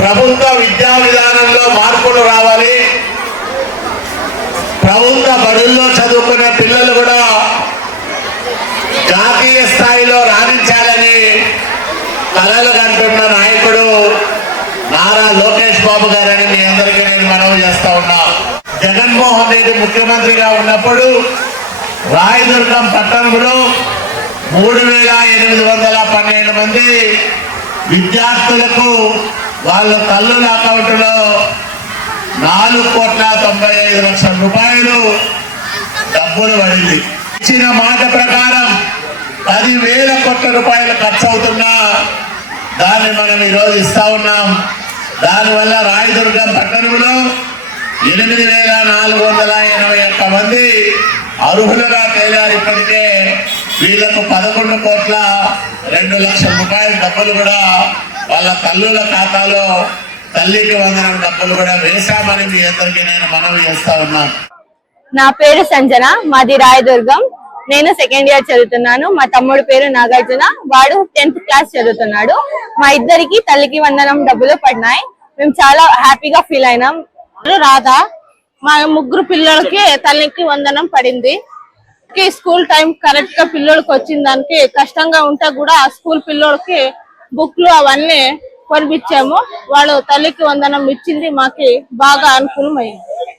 ప్రభుత్వ విద్యా విధానంలో మార్పులు రావాలి. ప్రభుత్వ బడుల్లో చదువుకునే పిల్లలు కూడా జాతీయ స్థాయిలో రాణించాలని కలలు కంటున్న నాయకుడు నారా లోకేష్ బాబు గారని మీ అందరికీ నేను మనవి చేస్తా ఉన్నా. జగన్మోహన్ రెడ్డి ముఖ్యమంత్రిగా ఉన్నప్పుడు రాయదుర్గం పట్టణంలో మూడు వేల ఎనిమిది వందల పన్నెండు మంది విద్యార్థులకు వాళ్ళ తల్లుల అకౌంట్లో నాలుగు కోట్ల తొంభై ఐదు లక్షల రూపాయలు డబ్బులు పడింది. ఇచ్చిన మాట ప్రకారం పదివేల కోట్ల రూపాయలు ఖర్చు అవుతున్నా దాన్ని మనం ఈరోజు ఇస్తా ఉన్నాం. దానివల్ల రాయదుర్గం పట్టణంలో ఎనిమిది వేల నాలుగు వందల ఎనభై ఒక్క మంది అర్హులుగా తేలారు ఇప్పటికే వీళ్ళకు పదకొండు కోట్ల రెండు లక్షల రూపాయల డబ్బులు కూడా వాళ్ళ తల్లుల ఖాతాలో తల్లికి వందనం డబ్బులు కూడా వేశామని మీ అందరికీ నేను మనవి చేస్తా ఉన్నాను నా పేరు సంజన మాది రాయదుర్గం. నేను సెకండ్ ఇయర్ చదువుతున్నాను. మా తమ్ముడు పేరు నాగార్జున. వాడు టెన్త్ క్లాస్ చదువుతున్నాడు. మా ఇద్దరికి తల్లికి వందనం డబ్బులు పడినాయి. మేము చాలా హ్యాపీగా ఫీల్ అయినాం. రాధా మా ముగ్గురు పిల్లలకి తల్లికి వందనం పడింది. కి స్కూల్ టైం కరెక్ట్గా పిల్లోడికి వచ్చిన దానికి కష్టంగా ఉంటే కూడా ఆ స్కూల్ పిల్లోడికి బుక్లు అవన్నీ కొనిపించాము. వాళ్ళు తల్లికి వందనం ఇచ్చింది మాకి బాగా అనుకూలమైంది.